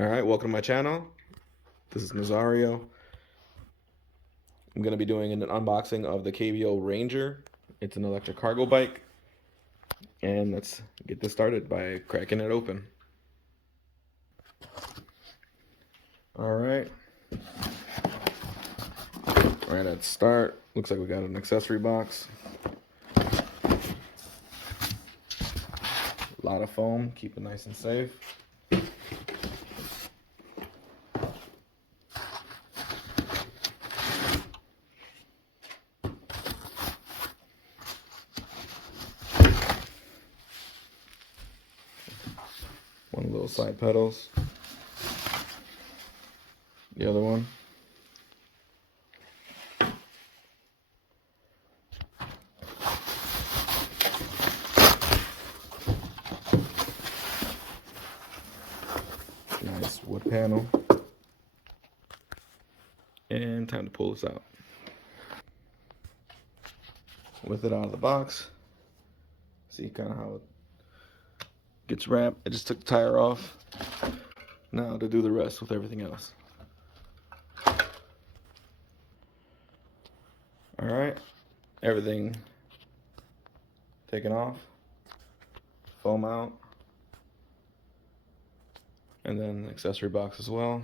Alright, welcome to my channel. This is Nazario. I'm going to be doing an unboxing of the KBO Ranger. It's an electric cargo bike. And let's get this started by cracking it open. Alright. Right at the start, looks like we got an accessory box. A lot of foam, keep it nice and safe. One of those side pedals. The other one. Nice wood panel. And time to pull this out. With it out of the box. See kind of how it gets wrapped. I just took the tire off. Now to do the rest with everything else. Alright, everything taken off, foam out, and then the accessory box as well.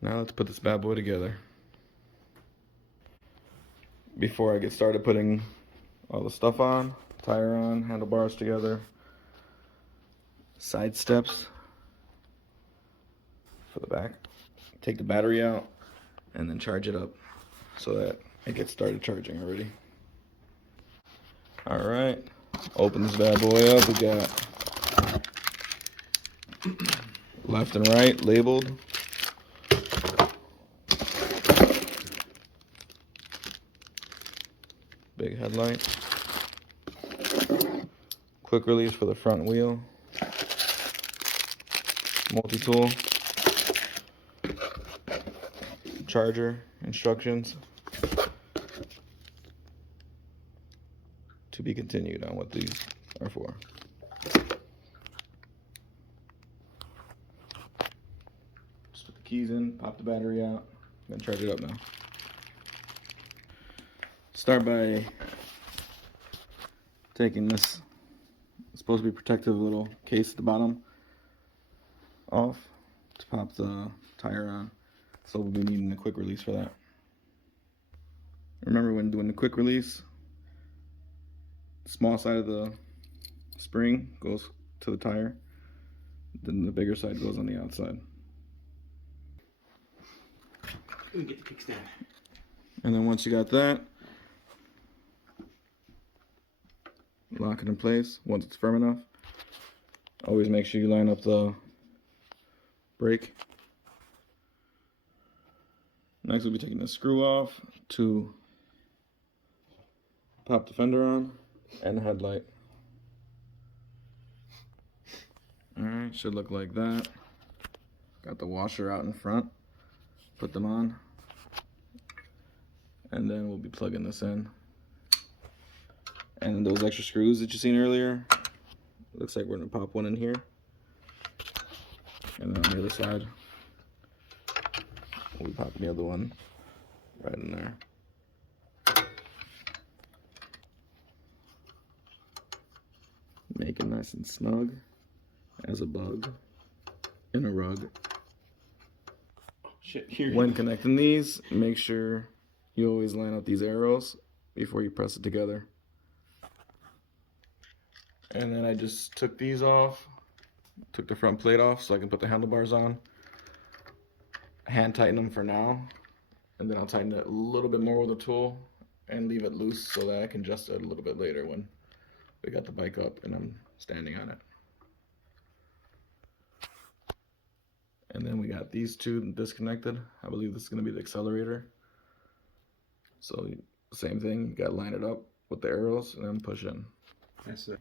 Now let's put this bad boy together. Before I get started putting all the stuff on, tire on, handlebars together, side steps for the back, take the battery out, and then charge it up so that it gets started charging already. Alright, open this bad boy up. We got left and right labeled. Big headlight. Quick release for the front wheel. Multi-tool. Charger instructions. To be continued on what these are for. Just put the keys in, pop the battery out, then charge it up now. Start by taking this, it's supposed to be protective little case at the bottom off to pop the tire on. So we'll be needing a quick release for that. Remember when doing the quick release, the small side of the spring goes to the tire, then the bigger side goes on the outside. We can get the kickstand. And then once you got that, lock it in place once it's firm enough. Always make sure you line up the brake. Next we'll be taking the screw off to pop the fender on and the headlight. Alright, should look like that. Got the washer out in front. Put them on. And then we'll be plugging this in. And those extra screws that you seen earlier, looks like we're gonna pop one in here. And then on the other side, we'll be popping the other one right in there. Make it nice and snug as a bug in a rug. Oh, shit, here. When connecting these, make sure you always line up these arrows before you press it together. And then I just took these off, took the front plate off so I can put the handlebars on. Hand tighten them for now, and then I'll tighten it a little bit more with a tool and leave it loose so that I can adjust it a little bit later when we got the bike up and I'm standing on it. And then we got these two disconnected. I believe this is going to be the accelerator. So same thing, you got to line it up with the arrows and then push in. That's it.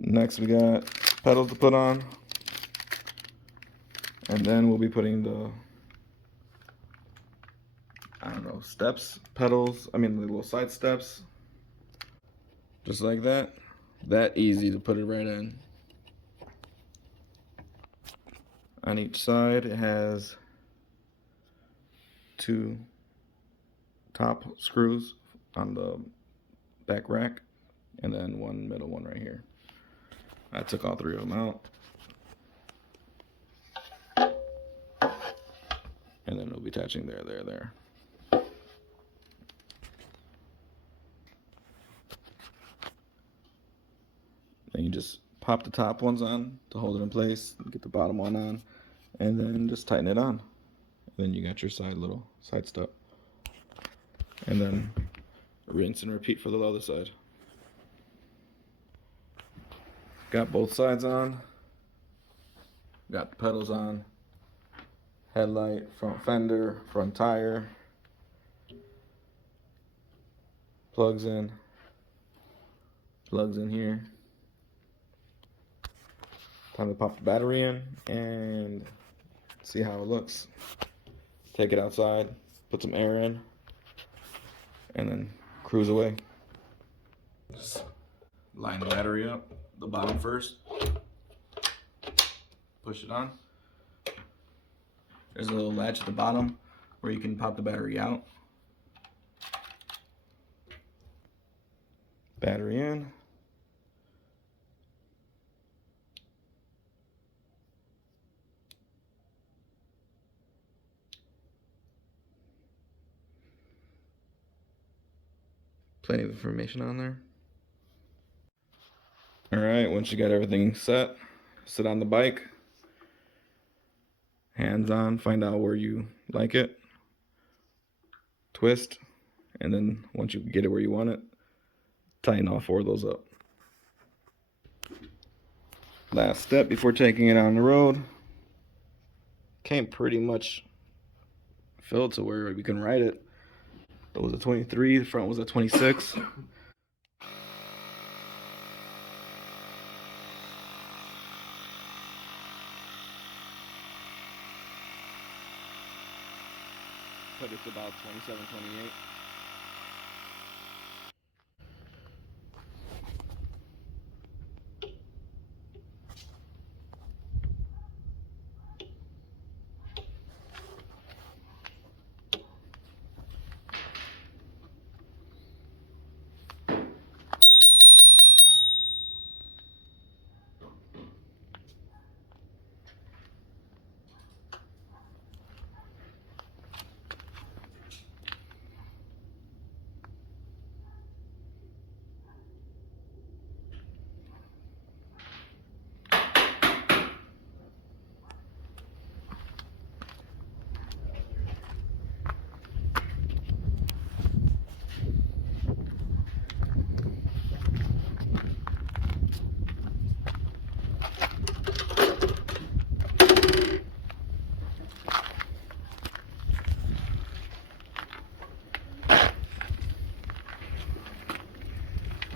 Next we got pedals to put on. And then we'll be putting the, I don't know, steps, pedals, the little side steps. Just like that. That easy to put it right in. On each side, it has 2 top screws on the back rack, and then 1 middle one right here. I took all 3 of them out. And then it'll be attaching there. Then you just pop the top ones on to hold it in place, get the bottom one on, and then just tighten it on. And then you got your little side step. And then rinse and repeat for the other side. Got both sides on. Got the pedals on. Headlight, front fender, front tire. Plugs in here. Time to pop the battery in and see how it looks. Take it outside, put some air in, and then cruise away. Just line the battery up, the bottom first. Push it on. There's a little latch at the bottom where you can pop the battery out. Battery in. Plenty of information on there. Alright, once you got everything set, sit on the bike. Hands on, find out where you like it. Twist, and then once you get it where you want it, tighten all 4 of those up. Last step before taking it on the road. Came pretty much filled to where we can ride it. That was a 23, the front was a 26. But it's about 27, 28.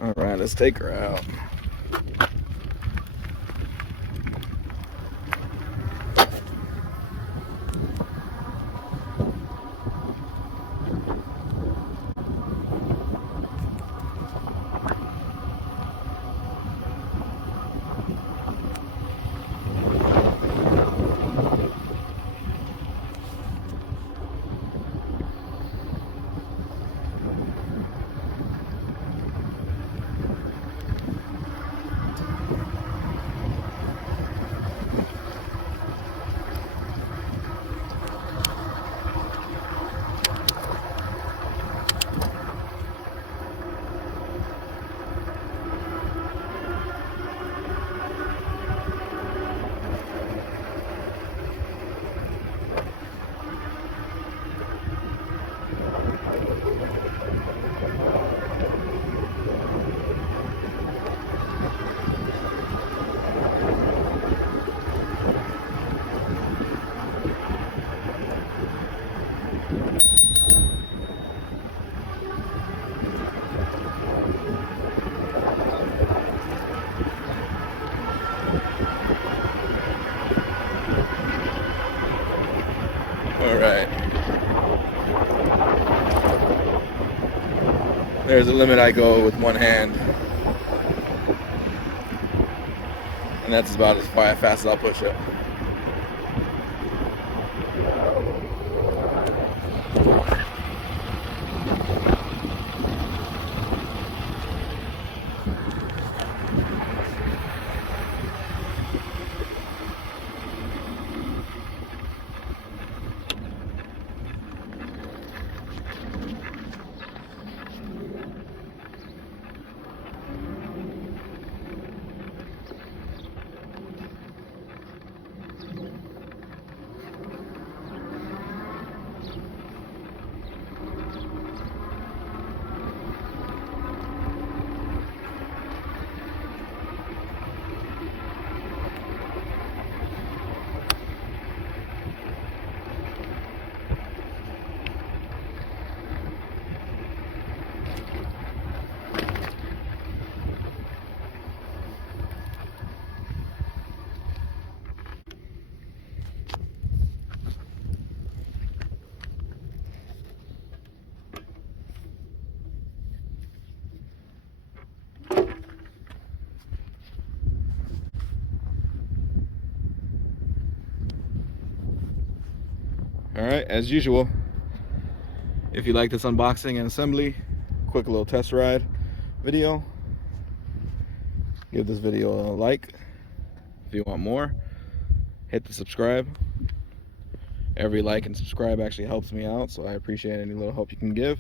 All right, let's take her out. Alright. There's a limit I go with one hand. And that's about as fast as I'll push it. Alright, as usual, if you like this unboxing and assembly, quick little test ride video, give this video a like. If you want more, hit the subscribe. Every like and subscribe actually helps me out, so I appreciate any little help you can give.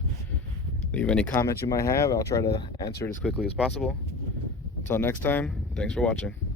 Leave any comments you might have. I'll try to answer it as quickly as possible. Until next time, thanks for watching.